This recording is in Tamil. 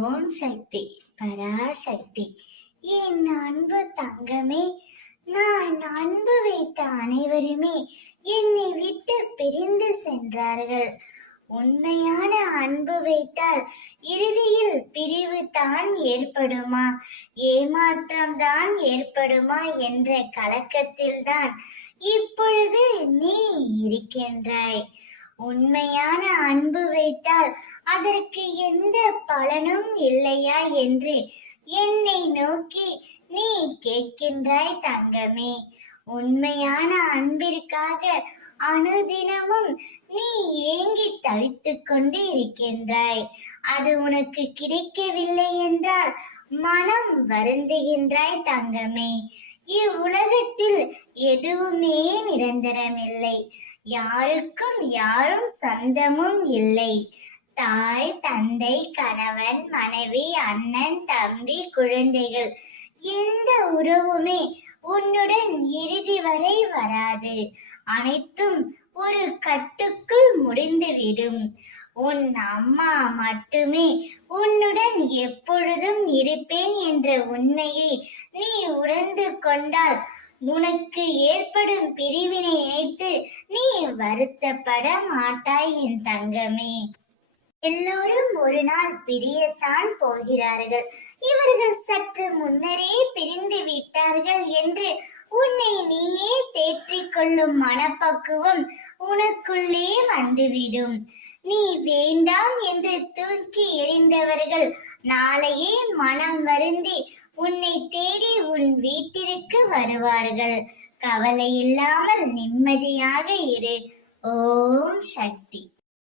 ஓம் சக்தி பராசக்தி. என் அன்பு தங்கமே, நான் அன்பு வைத்த அனைவருமே என்னை விட்டு பிரிந்து சென்றார்கள். உண்மையான அன்பு வைத்தால் இறுதியில் பிரிவு தான் ஏற்படுமா, ஏமாற்றம் தான் ஏற்படுமா என்ற கலக்கத்தில்தான் இப்பொழுது நீ இருக்கின்றாய். உண்மையான அன்பு வைத்தால் அதற்கு எந்த பலனும் இல்லையா என்று என்னை நோக்கி நீ கேட்கின்றாய் தங்கமே. உண்மையான அன்பிற்காக அனுதினமும் நீ ஏங்கி தவித்துக் கொண்டு இருக்கின்றாய். அது உனக்கு கிடைக்கவில்லை என்றால் மனம் வருந்துகின்றாய் தங்கமே. இவ்வுலகத்தில் எதுவுமே நிரந்தரமில்லை. யாருக்கும் யாரும் சொந்தமும் இல்லை. தாய், தந்தை, கணவன், மனைவி, அண்ணன், தம்பி, குழந்தைகள், எந்த உறவுமே உன்னுடன் இறுதி வரை வராது. அனைத்தும் ஒரு கட்டுக்குள் முடிந்துவிடும். உன் அம்மா மட்டுமே உன்னுடன் எப்பொழுதும் இருப்பேன் என்ற உண்மையை நீ உணர்ந்து கொண்டால் உனக்கு ஏற்படும் பிரிவினை நினைத்து நீ வருத்தப்பட மாட்டாய் என் தங்கமே. எல்லோரும் ஒரு நாள் பிரியத்தான் போகிறார்கள். இவர்கள் சற்று முன்னரே பிரிந்து விட்டார்கள் என்று உன்னை நீயே தேற்றிக் கொள்ளும் மனப்பக்குவம் உனக்குள்ளே வந்துவிடும். நீ வேண்டாம் என்று தூக்கி எறிந்தவர்கள் நாளையே மனம் வருந்தி உன்னை தேடி உன் வீட்டிற்கு வருவார்கள். கவலை இல்லாமல் நிம்மதியாக இரு. ஓம் சக்தி.